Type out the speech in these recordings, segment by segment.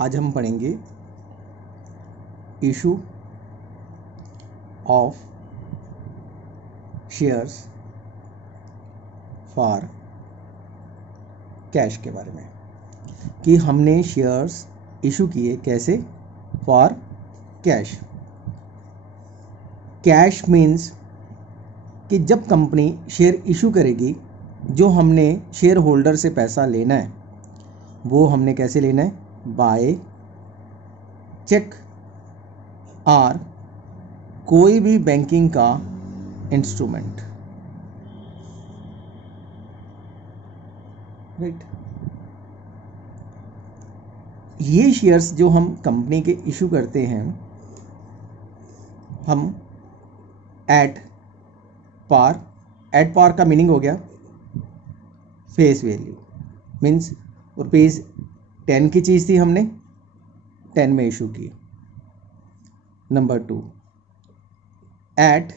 आज हम पढ़ेंगे issue of shares for cash के बारे में कि हमने शेयर्स इशू किए कैसे फॉर कैश। कैश मीन्स कि जब कंपनी शेयर इशू करेगी, जो हमने शेयर होल्डर से पैसा लेना है वो हमने कैसे लेना है, बाय चेक और कोई भी बैंकिंग का इंस्ट्रूमेंट, राइट। ये शेयर्स जो हम कंपनी के इशू करते हैं हम एट पार का मीनिंग हो गया फेस वैल्यू, मीन्स रुपीज़ 10 की चीज़ थी, हमने 10 में इशू की। नंबर 2 एट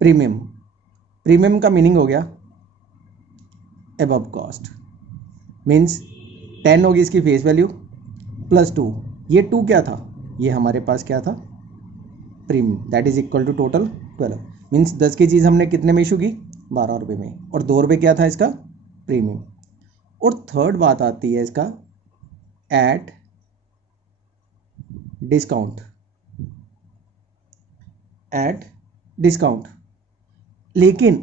प्रीमियम का मीनिंग हो गया अबव कॉस्ट, मीन्स 10 होगी इसकी फेस वैल्यू प्लस 2, ये 2 क्या था, ये हमारे पास क्या था, premium, that is equal to total 12, means 10 की चीज़ हमने कितने में इशू की, 12 रुपये में, और 2 रुपये क्या था इसका प्रीमियम। और थर्ड बात आती है इसका एट डिस्काउंट, लेकिन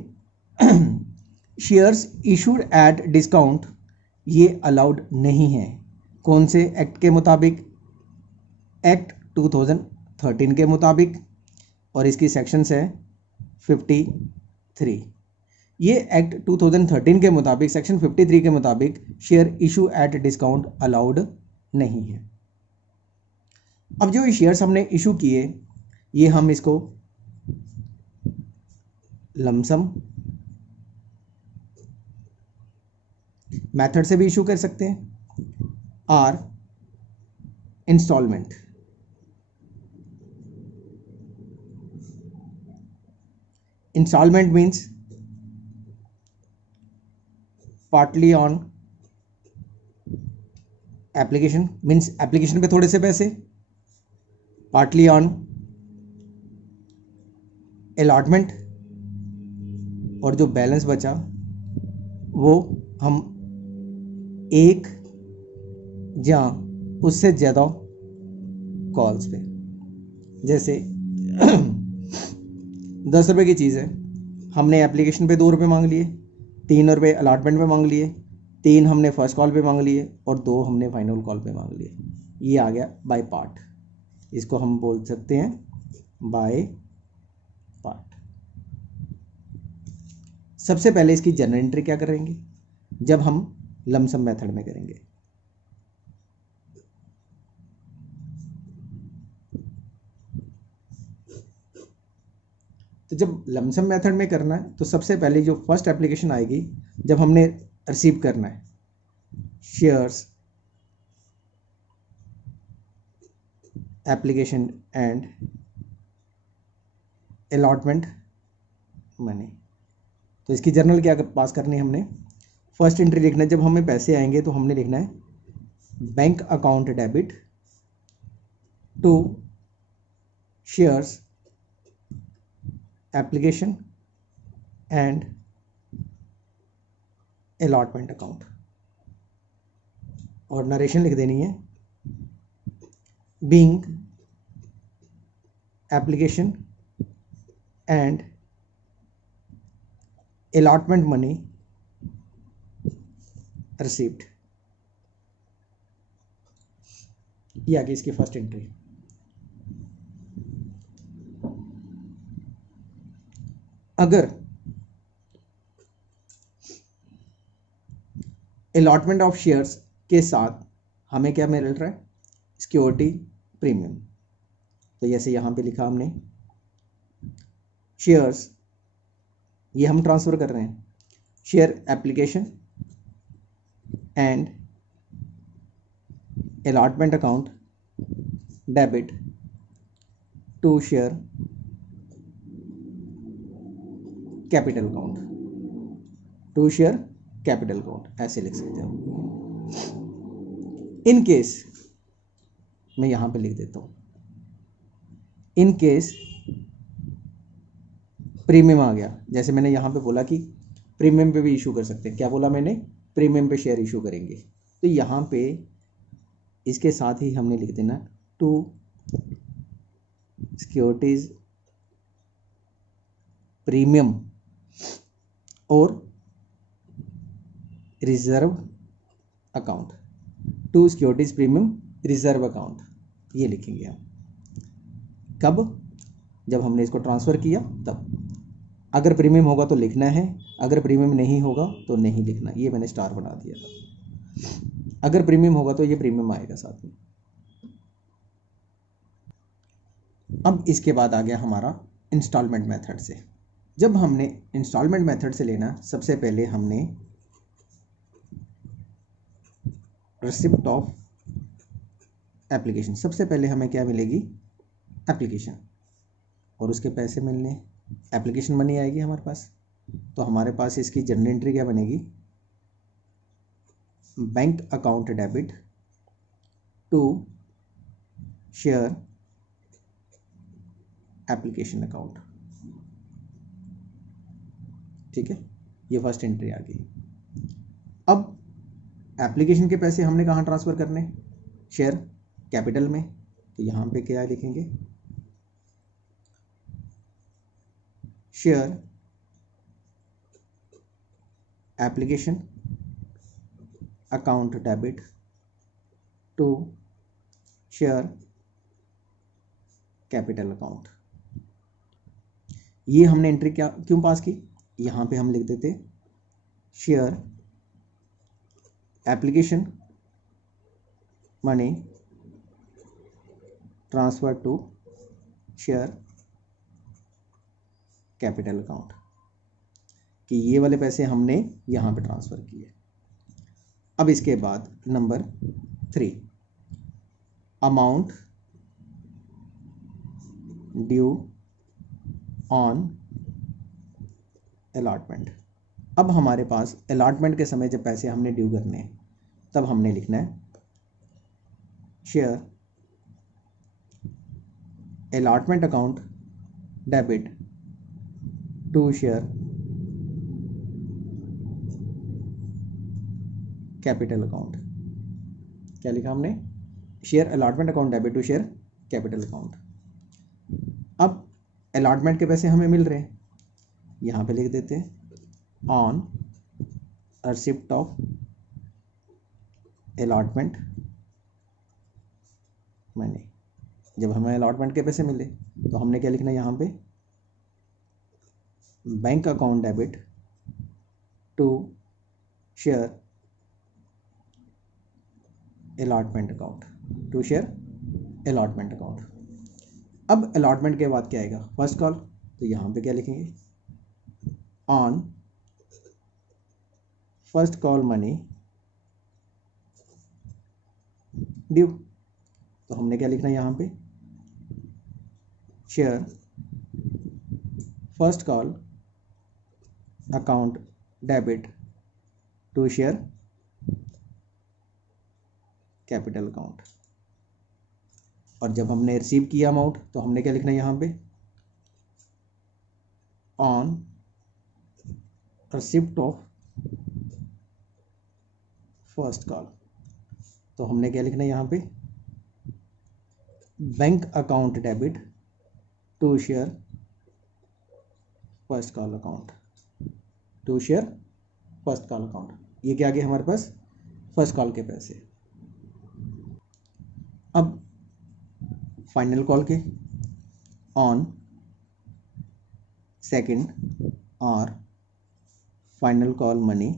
शेयर्स इशूड एट डिस्काउंट ये अलाउड नहीं है। कौन से एक्ट के मुताबिक, एक्ट 2013 के मुताबिक, और इसकी सेक्शंस है 53। ये एक्ट 2013 के मुताबिक, सेक्शन 53 के मुताबिक share issue at discount allowed नहीं है। अब जो ये शेयर्स हमने इशू किए, ये हम इसको लमसम मेथड से भी इशू कर सकते हैं और instalment. Instalment means partly on application, means application पे थोड़े से पैसे, पार्टली ऑन अलॉटमेंट, और जो बैलेंस बचा वो हम एक या उससे ज़्यादा कॉल्स पे, जैसे 10 रुपये की चीज़ है, हमने एप्लीकेशन पे 2 रुपये मांग लिए, 3 रुपये अलॉटमेंट पे मांग लिए, 3 हमने फर्स्ट कॉल पे मांग लिए और 2 हमने फाइनल कॉल पे मांग लिए। ये आ गया बाय पार्ट, इसको हम बोल सकते हैं बाय पार्ट। सबसे पहले इसकी जनरल एंट्री क्या करेंगे, जब हम लमसम मेथड में करेंगे। तो जब लमसम मेथड में करना है तो सबसे पहले जो फर्स्ट एप्लीकेशन आएगी, जब हमने रिसीव करना है shares application and allotment money, तो इसकी जर्नल क्या पास करनी है, हमने फर्स्ट एंट्री लिखना है। जब हमें पैसे आएंगे तो हमने लिखना है bank account debit to shares application and allotment account, और नरेशन लिख देनी है being application and allotment money received। ये आ गई इसकी फर्स्ट एंट्री। अगर अलॉटमेंट ऑफ शेयर्स के साथ हमें क्या मिल रहा है, सिक्योरिटी प्रीमियम, तो जैसे यहां पे लिखा हमने शेयर्स, ये हम ट्रांसफर कर रहे हैं share application and allotment account debit to share capital account, to share capital account, ऐसे लिख सकते हो। इन केस मैं यहाँ पे लिख देता हूँ, इन केस प्रीमियम आ गया, जैसे मैंने यहाँ पे बोला कि प्रीमियम पे भी इशू कर सकते हैं, क्या बोला मैंने, प्रीमियम पे शेयर इशू करेंगे, तो यहाँ पे इसके साथ ही हमने लिख देना टू सिक्योरिटीज प्रीमियम और reserve account, to securities premium reserve account, ये लिखेंगे हम। कब, जब हमने इसको ट्रांसफ़र किया तब। अगर प्रीमियम होगा तो लिखना है, अगर प्रीमियम नहीं होगा तो नहीं लिखना, ये मैंने स्टार बना दिया था। अगर प्रीमियम होगा तो ये प्रीमियम आएगा साथ में। अब इसके बाद आ गया हमारा इंस्टॉलमेंट मेथड से। जब हमने इंस्टॉलमेंट मेथड से लेना, सबसे पहले हमने रिसिप्ट ऑफ एप्लीकेशन, सबसे पहले हमें क्या मिलेगी, एप्लीकेशन, और उसके पैसे मिलने, एप्लीकेशन मनी आएगी हमारे पास। तो हमारे पास इसकी जनरल एंट्री क्या बनेगी, bank account debit to share application account, ठीक है, ये फर्स्ट एंट्री आ गई। अब एप्लीकेशन के पैसे हमने कहाँ ट्रांसफ़र करने, शेयर कैपिटल में, तो यहाँ पे क्या लिखेंगे, share application account debit to share capital account. ये हमने एंट्री क्या क्यों पास की, यहाँ पे हम लिख देते share application money transfer to share capital account, कि ये वाले पैसे हमने यहाँ पे ट्रांसफ़र किए। अब इसके बाद number 3, amount due on allotment. अब हमारे पास अलॉटमेंट के समय जब पैसे हमने ड्यू करने हैं, तब हमने लिखना है share allotment account debit to share capital account. क्या लिखा हमने, share allotment account debit to share capital account. अब अलॉटमेंट के पैसे हमें मिल रहे हैं, यहाँ पे लिख देते हैं on receipt of allotment money. जब हमें अलॉटमेंट के पैसे मिले तो हमने क्या लिखना है यहाँ पे, bank account debit to share allotment account, to share allotment account. अब अलॉटमेंट के बाद क्या आएगा, फर्स्ट कॉल, तो यहाँ पे क्या लिखेंगे, on first call money due, तो हमने क्या लिखना है यहाँ पे, share first call account debit to share capital account. और जब हमने रिसीव किया अमाउंट तो हमने क्या लिखना है यहाँ पे, on receipt of first call, तो हमने क्या लिखना है यहाँ पे, bank account debit to share first call account, to share first call account. ये क्या आ गया हमारे पास, फर्स्ट कॉल के पैसे। अब फाइनल कॉल के, ऑन सेकंड और फाइनल कॉल मनी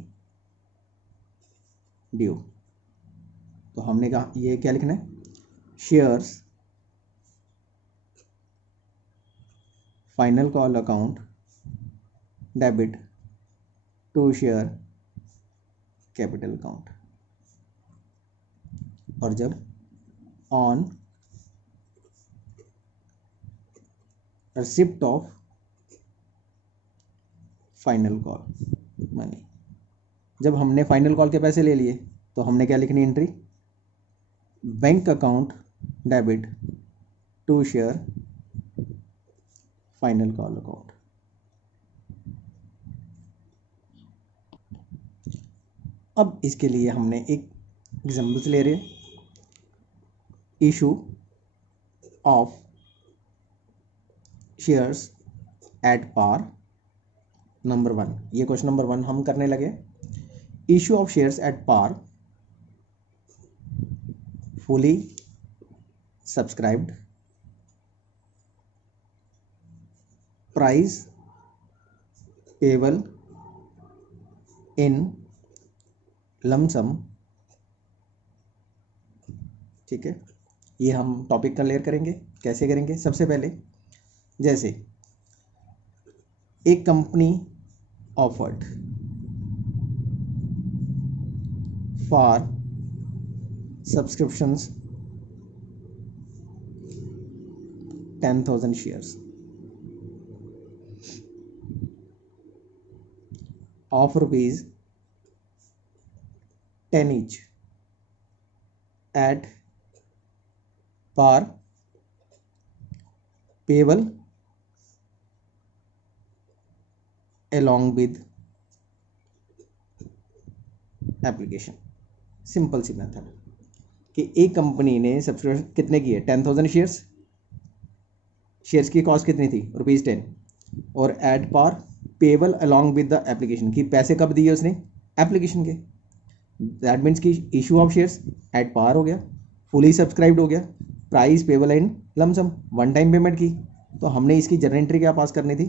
ड्यू, तो हमने कहा ये क्या लिखना है, shares final call account debit to share capital account. और जब on receipt of final call money, जब हमने फाइनल कॉल के पैसे ले लिए तो हमने क्या लिखनी entry, bank account debit to share final call account. अब इसके लिए हमने एक एग्जाम्पल्स ले रहे हैं। Issue of shares at par number 1, ये क्वेश्चन नंबर 1 हम करने लगे। Issue of shares at par fully subscribed, price payable in lump sum। ठीक है, ये हम टॉपिक क्लियर करेंगे। कैसे करेंगे? सबसे पहले जैसे एक company offered for subscriptions 10,000 shares of rupees 10 each at par payable along with application। Simple सी मेथड कि एक कंपनी ने सब्सक्रिप्शन कितने की है? 10,000 शेयर्स। शेयर्स की कॉस्ट कितनी थी? ₹10। और at par payable along with the application, की पैसे कब दिए उसने? एप्लीकेशन के। दैट मीन्स कि issue of shares at par हो गया, फुली सब्सक्राइब्ड हो गया, price payable in lump sum, one time payment की। तो हमने इसकी जर्नल एंट्री क्या पास करनी थी?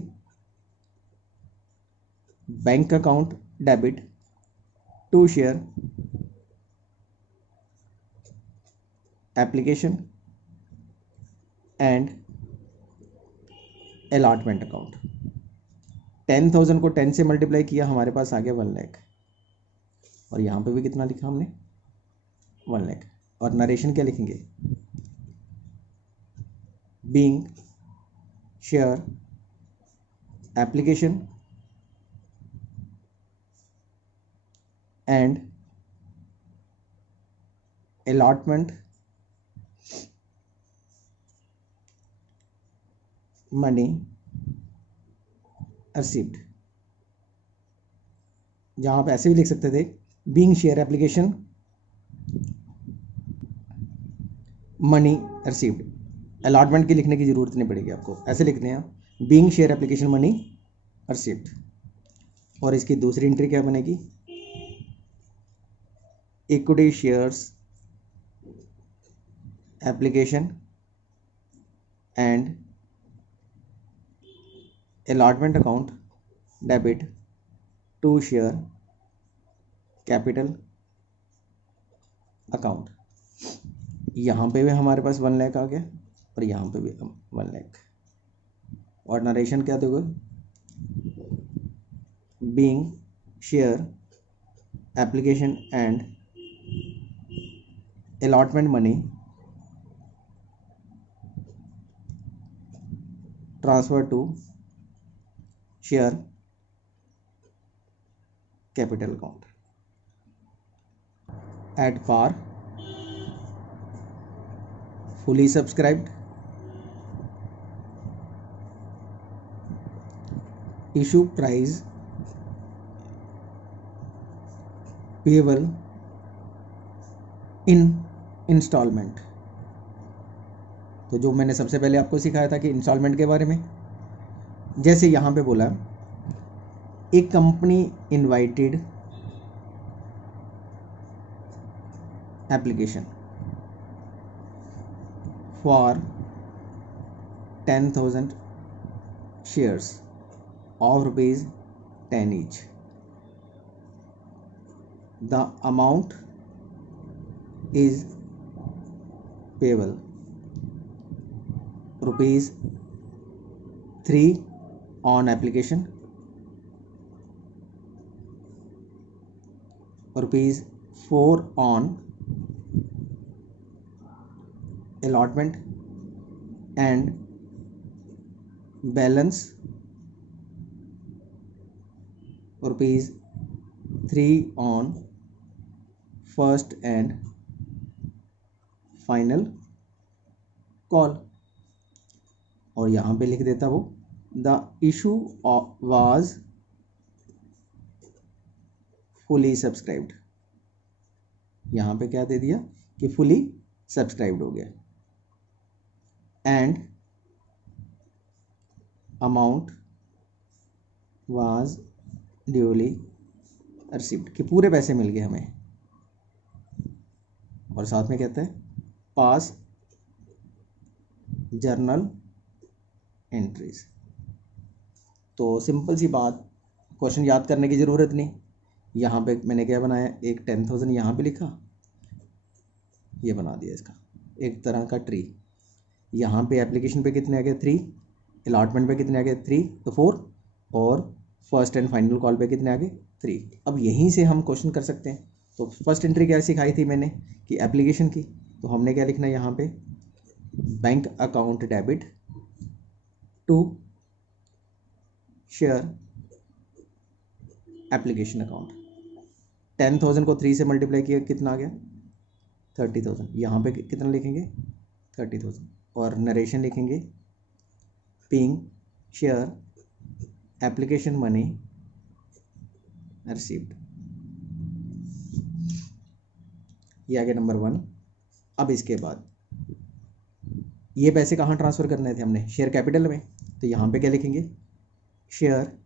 Bank account debit to share application and allotment account. 10,000 को 10 से मल्टीप्लाई किया, हमारे पास आ गया 1 लाख। और यहाँ पे भी कितना लिखा हमने? 1 लाख। और नरेशन क्या लिखेंगे? Being share application and allotment money received. जहां आप ऐसे भी लिख सकते थे, being share application money received. Allotment की लिखने की जरूरत नहीं पड़ेगी आपको, ऐसे लिखते हैं being share application money received. और इसकी दूसरी एंट्री क्या बनेगी? Equity shares application and allotment account debit to share capital account। यहाँ पे भी हमारे पास 1 लाख आ गया और यहाँ पे भी 1 लाख। और नरेशन क्या दोगे? Being share application and allotment money transfer to share capital account at par fully subscribed, issue price payable in installment. तो जो मैंने सबसे पहले आपको सिखाया था कि इंस्टॉलमेंट के बारे में, जैसे यहाँ पे बोला एक company invited application for 10,000 shares of ₹10 each। The amount is payable ₹3 on application, ₹4 on allotment, and balance ₹3 on first and final call, और यहाँ पे लिख देता वो the issue was fully subscribed. यहाँ पे क्या दे दिया कि फुली सब्सक्राइब्ड हो गया, and amount was duly received, कि पूरे पैसे मिल गए हमें। और साथ में कहते हैं पास जर्नल एंट्रीज। तो सिंपल सी बात, क्वेश्चन याद करने की ज़रूरत नहीं। यहाँ पे मैंने क्या बनाया, एक 10,000 यहाँ पे लिखा, ये बना दिया इसका एक तरह का ट्री। यहाँ पे एप्लीकेशन पे कितने आ गए 3, अलॉटमेंट पे कितने आ गए 3 तो 4, और फर्स्ट एंड फाइनल कॉल पे कितने आ गए 3। अब यहीं से हम क्वेश्चन कर सकते हैं। तो फर्स्ट एंट्री क्या सिखाई थी मैंने कि एप्लीकेशन की, तो हमने क्या लिखना है यहाँ पे, bank account debit to share application account. 10,000 को 3 से मल्टीप्लाई किया कितना आ गया 30,000। यहाँ पे कितना लिखेंगे 30,000, और नरेशन लिखेंगे paying share application money received. ये आ गया नंबर 1। अब इसके बाद ये पैसे कहाँ ट्रांसफ़र करने थे हमने, शेयर कैपिटल में, तो यहाँ पे क्या लिखेंगे, share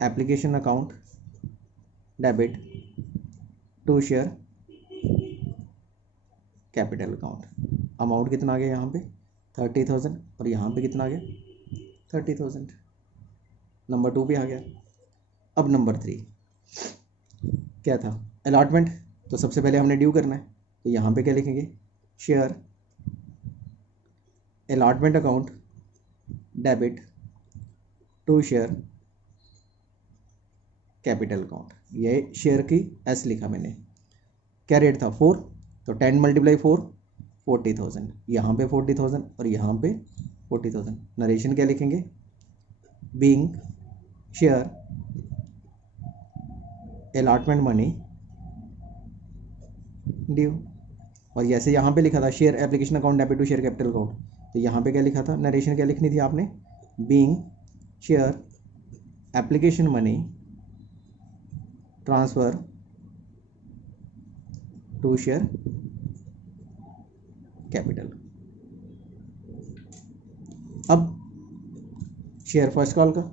application account debit to share capital account. Amount कितना आ गया यहाँ पे 30,000, और यहाँ पे कितना आ गया 30,000। नंबर 2 भी आ गया। अब नंबर 3 क्या था, अलॉटमेंट। तो सबसे पहले हमने ड्यू करना है, तो यहाँ पे क्या लिखेंगे, share allotment account debit to share capital account. ये शेयर की एस लिखा मैंने। क्या रेट था 4, तो 10 × 4 40,000, यहाँ पे 40,000 और यहाँ पे 40,000। नरेशन क्या लिखेंगे, being share allotment money due. और जैसे यहाँ पे लिखा था share application account debit to share capital account, तो यहाँ पे क्या लिखा था, नरेशन क्या लिखनी थी आपने, being share application money transfer to share capital. अब शेयर फर्स्ट कॉल का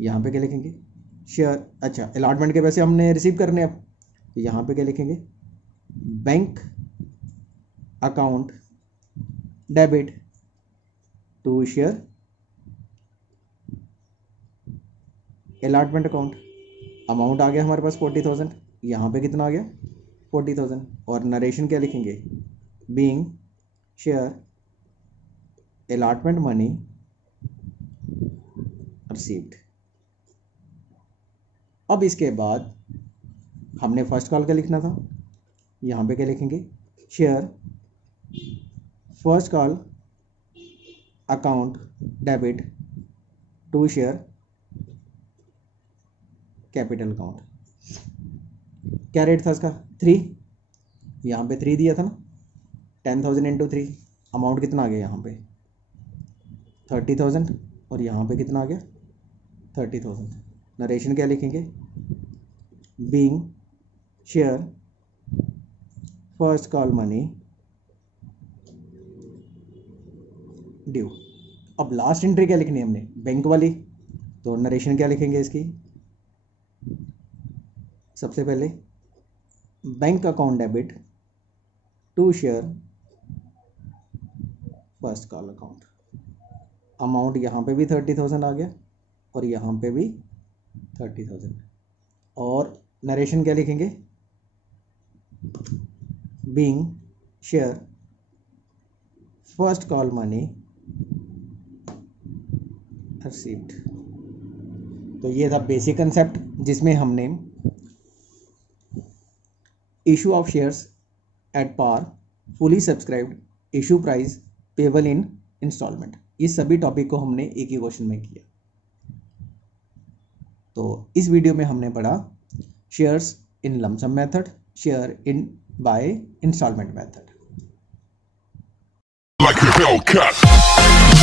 यहाँ पे क्या लिखेंगे, शेयर, अच्छा अलॉटमेंट के पैसे हमने रिसीव करने अब, तो यहाँ पे क्या लिखेंगे, bank account debit to share allotment account. Amount आ गया हमारे पास 40,000, यहाँ पे कितना आ गया 40,000, और नरेशन क्या लिखेंगे, being share allotment money received. अब इसके बाद हमने फर्स्ट कॉल का लिखना था, यहाँ पे क्या लिखेंगे, share first call account debit to share capital account. क्या रेट था इसका 3, यहाँ पे 3 दिया था ना, 10,000 × 3, अमाउंट कितना आ गया यहाँ पे 30,000, और यहाँ पे कितना आ गया 30,000। नरेशन क्या लिखेंगे, being share first call money due. अब लास्ट एंट्री क्या लिखनी है हमने, बैंक वाली, तो नरेशन क्या लिखेंगे इसकी, सबसे पहले bank account debit to share first call account. Amount यहाँ पे भी 30,000 आ गया और यहाँ पे भी 30,000, और नरेशन क्या लिखेंगे, being share first call money received. तो ये था बेसिक कंसेप्ट जिसमें हमने issue of shares at par, fully subscribed, issue price, payable in installment, ये सभी टॉपिक को हमने एक ही क्वेश्चन में किया। तो इस वीडियो में हमने पढ़ा shares in lump sum method, share in by installment method. Like a Hellcat.